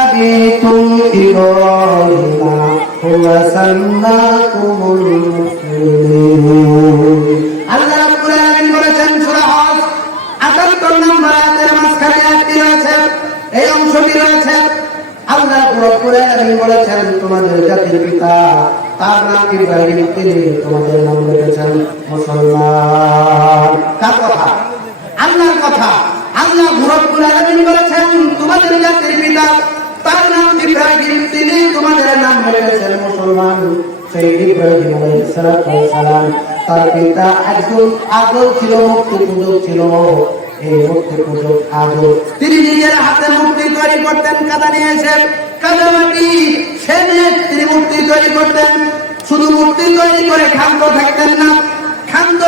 আবিকুম ইব্রাহিম হুয়া সাম্মাকুমুল মুসলিমিন আল্লাহ রাব্বুল আলামিন বলেছেন, সূরা হজ 78 নম্বর আয়াতের মাঝখানে একটি রয়েছে, এই অংশটি রয়েছে। আল্লাহ রাব্বুল আলামিন বলেছেন, তোমাদের জাতির পিতা তার নাম ইব্রাহিম, তিনি তোমাদের নাম রেখেছেন মুসলমান কার কথা আল্লাহর কথা আল্লাহ রাব্বুল আলামিন বলেছেন তার তিনি পিতা একজন ছিল মুক্তি পূজক ছিল। এই মূর্তি পূজক তিনি নিজের হাতে মূর্তি তৈরি করতেন, কাদা নিয়ে এসে কাদা মাটি সে তিনি মূর্তি তৈরি করতেন। শুধু মূর্তি তৈরি করে ক্ষান্ত থাকতেন না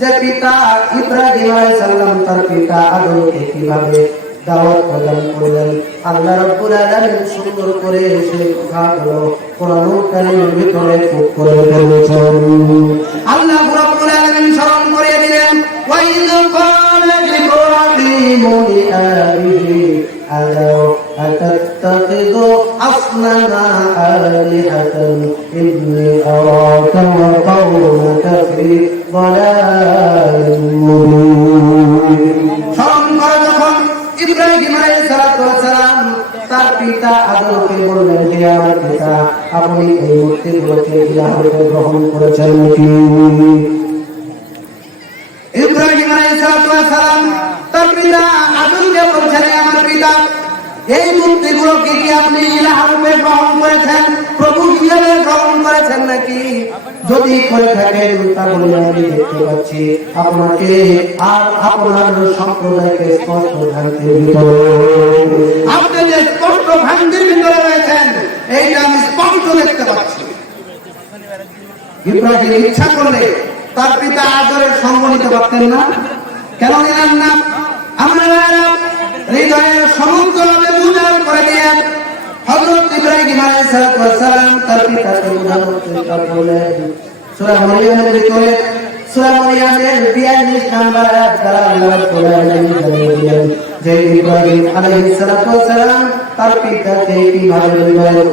যে পিতা ইব্রাহিম আলাইহিসসালাম তার পিতা আদমকে কীভাবে দাওয়াত প্রদান করলেন? আল্লাহ রব্বুল আলামিন সুন্দর করে সেই কথাগুলো কোরআনুল কারীমের ভিতরে খুব করে বলেছেন। আল্লাহ রব্বুল আলামিন স্মরণ করে দিলেন ওয়া ইয ক্বালা ইব্রাহিম লিআবিহি আলাউ আতাত্তাখিযু আসনামা আলিহাতান ইন্নী আরা আদমকে বললেন যে আমার পিতা আপনি এই মূর্তিগুলোকে ইলাহ রূপে গ্রহণ করেছেন নাকি ইব্রাহিম আলাইহিস সালাতু ওয়াস সালাম তার পিতা আদমকে বলছেন আমার পিতা, এই মূর্তিগুলোকে কি আপনি ইলাহ রূপে গ্রহণ করেছেন? প্রভু হিসেবে গ্রহণ করেছেন নাকি? যদি করে থাকেন, তাহলে আমি দেখতে পাচ্ছি আপনাকে আর আপনার সম্প্রদায়কে স্পষ্ট ভ্রান্তির ভিতরে আপনি যে স্পষ্ট ভ্রান্তির ভিতরে রয়েছেন ইচ্ছা করলে তার পিতা আদরের সঙ্গ নিতে পারতেন না। কেন নিলেন না? আমরা হৃদয়ের ভাবে উজাড় করে দিয়ে তার পিতাকে বোঝানোর চেষ্টা করলেন। সূরা মারিয়ামের ভিতরে সূরা মারিয়ামের 42 নম্বর আয়াত দ্বারা আল্লাহ রাব্বুল আলামিন জানিয়ে দিলেন যে তার পিতাকে কীভাবে হৃদয়ের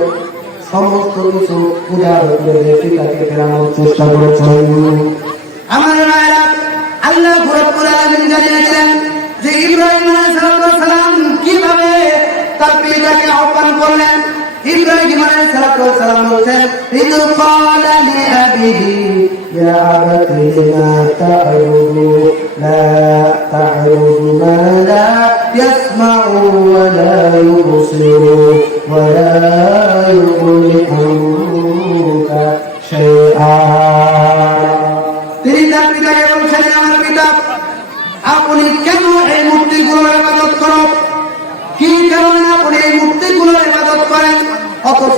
সমস্ত কিছু উজাড় করে পিতাকে ফেরানোর চেষ্টা করেছেন আমার ভাইরা আল্লাহ রাব্বুল আলামিন জানিয়েছেন যে ইব্রাহিম আলাইহিস সালাম কীভাবে তার পিতাকে আহ্বান করলেন ইব্রাহিম সালাম বলছেন ইদ ক্বালা লিআবিহি ইয়া আবাতি লিমা তা'বুদু লা তা'বুদু মা লা তিনি তার পিতাকে বলছেন আমার পিতা, আপনি কেন এই মূর্তিগুলোর ইবাদত করো? কি কারণে আপনি এই মূর্তিগুলোর ইবাদত করেন? অথচ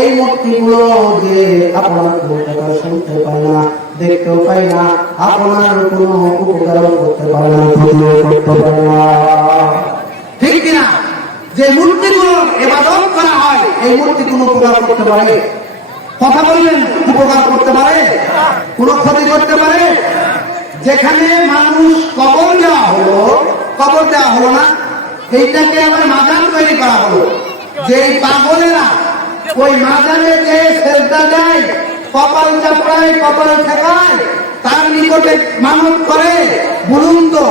এই মূর্তিগুলো যে আপনার কথা শুনতে পায় না, দেখতেও পায় না, আপনার কোনো উপকার করতে পারে না করতে পারে না। ঠিক কিনা যে মূর্তিগুলোর ইবাদত করা হয়, এই মূর্তি কোনো উপকার করতে পারে? কথা বললেন, উপকার করতে পারে? কোনো ক্ষতি করতে পারে? যেখানে মানুষ কবর দেওয়া হলো, কবর দেওয়া হলো না, সেইটাকে আবার মাজার তৈরি করা হলো। যে পাগলেরা ওই মাজারে যে শ্রদ্ধা দেয়, কপাল চাপড়ায়, কপাল ঠেকায়, তার নিকটে মানত করে বলুন তো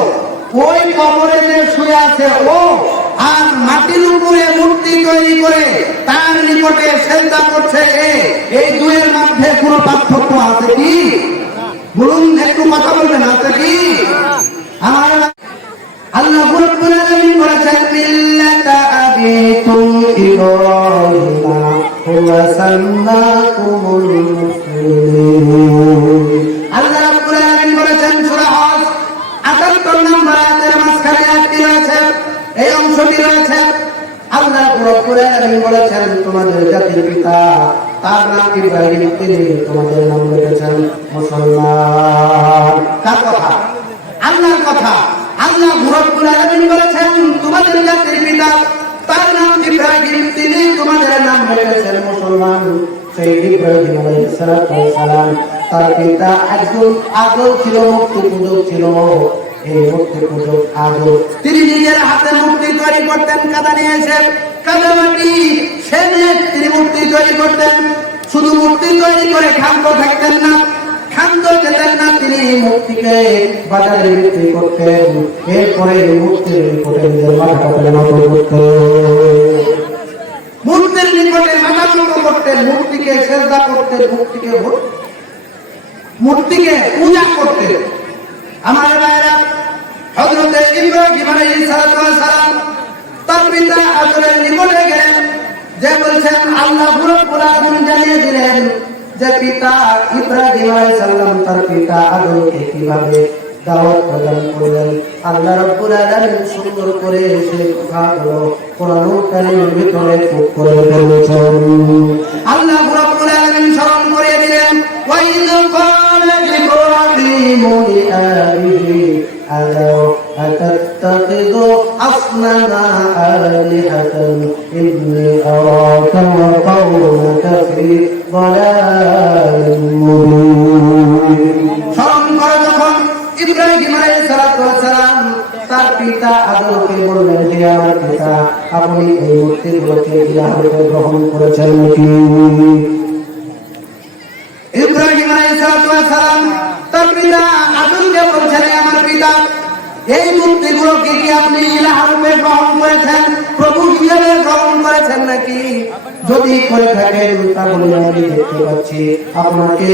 ওই কবরে যে শুয়ে আছে ও, আর মাটির উপরে মূর্তি তৈরি করে তার নিকটে শ্রদ্ধা করছে এ। এই দুয়ের মধ্যে কোনো পার্থক্য আছে কি? বলুন একটু কথা বলবেন, আছে কি? আমার আল্লাহ বলেছেন সাম্মাকুমুল মুসলিমিন আল্লাহ রাব্বুল আলামিন বলেছেন সূরা হজ 78 নম্বর আয়াতের মাঝখানে একটি রয়েছে এই অংশটি রয়েছে আল্লাহ রব্বুল আলামিন বলেছেন তোমাদের জাতির পিতা তার নাম তোমাদের নাম রেখেছেন মুসলমান কার কথা আল্লাহর কথা, আল্লাহ রব্বুল আলামিন বলেছেন, তোমাদের জাতির পিতা তার নাম ইব্রাহিম তিনি, তোমাদের নাম রেখেছেন মুসলমান সেই ইব্রাহিম আলাইহিস সালাম। তার পিতা একজন ছিল মুক্তি ছিল। এই তিনি নিজের হাতে মূর্তি তৈরি করতেন, কাদা নিয়ে এসে, কাদা মাটি সেনে তিনি তৈরি করতেন। শুধু মূর্তি তৈরি করে ক্ষান্ত থাকতেন না ক্ষান্ত যেতেন না তিনি মূর্তিকে বাজারে বিক্রি করতেন এরপরে মূর্তির নিকটে নিজের মাথাটা নত করতেন মূর্তির নিকটে মাথা নত করতেন মূর্তিকে শ্রদ্ধা করতেন মূর্তিকে মূর্তিকে পূজা করতে। আমার ভাইরা হযরত ইব্রাহিম আলাইহিস সালাম তার পিতা আদরের নিকটে গেলেন। যে বলছেন, আল্লাহ রব্বুল আলামিন জানিয়ে দিলেন যে পিতা ইব্রাহিম আলাইহিস সালাম তার পিতা আদরকে কিভাবে দাওয়াত প্রদান করলেন আল্লাহ রাব্বুল আলামিন সুন্দর করে সেই কথাগুলো কোরআন কারীমের ভিতরে যোগ করে বলেছেন আল্লাহ রাব্বুল আলামিন স্মরণ করে দিলেন ওয়াইদ قال إبراهيم لآله ألا أتتخذ أصنما آلهة إني أراك وقومك في ضلال مبين স্মরণ করে যখন ইব্রাহিম আলাইহিস সালাম তার পিতা আদরকে বললেন যে আমার পিতা, আপনি এই মূর্তিগুলোকে গ্রহণ করেছেন আদমকে গ্রহণ করেছেন নাকি? যদি করে থাকেন, তাহলে আমি দেখতে পাচ্ছি আপনাকে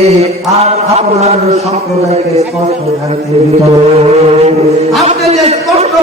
আর আপনার সম্প্রদায়কে স্পষ্ট থাকতে আপনি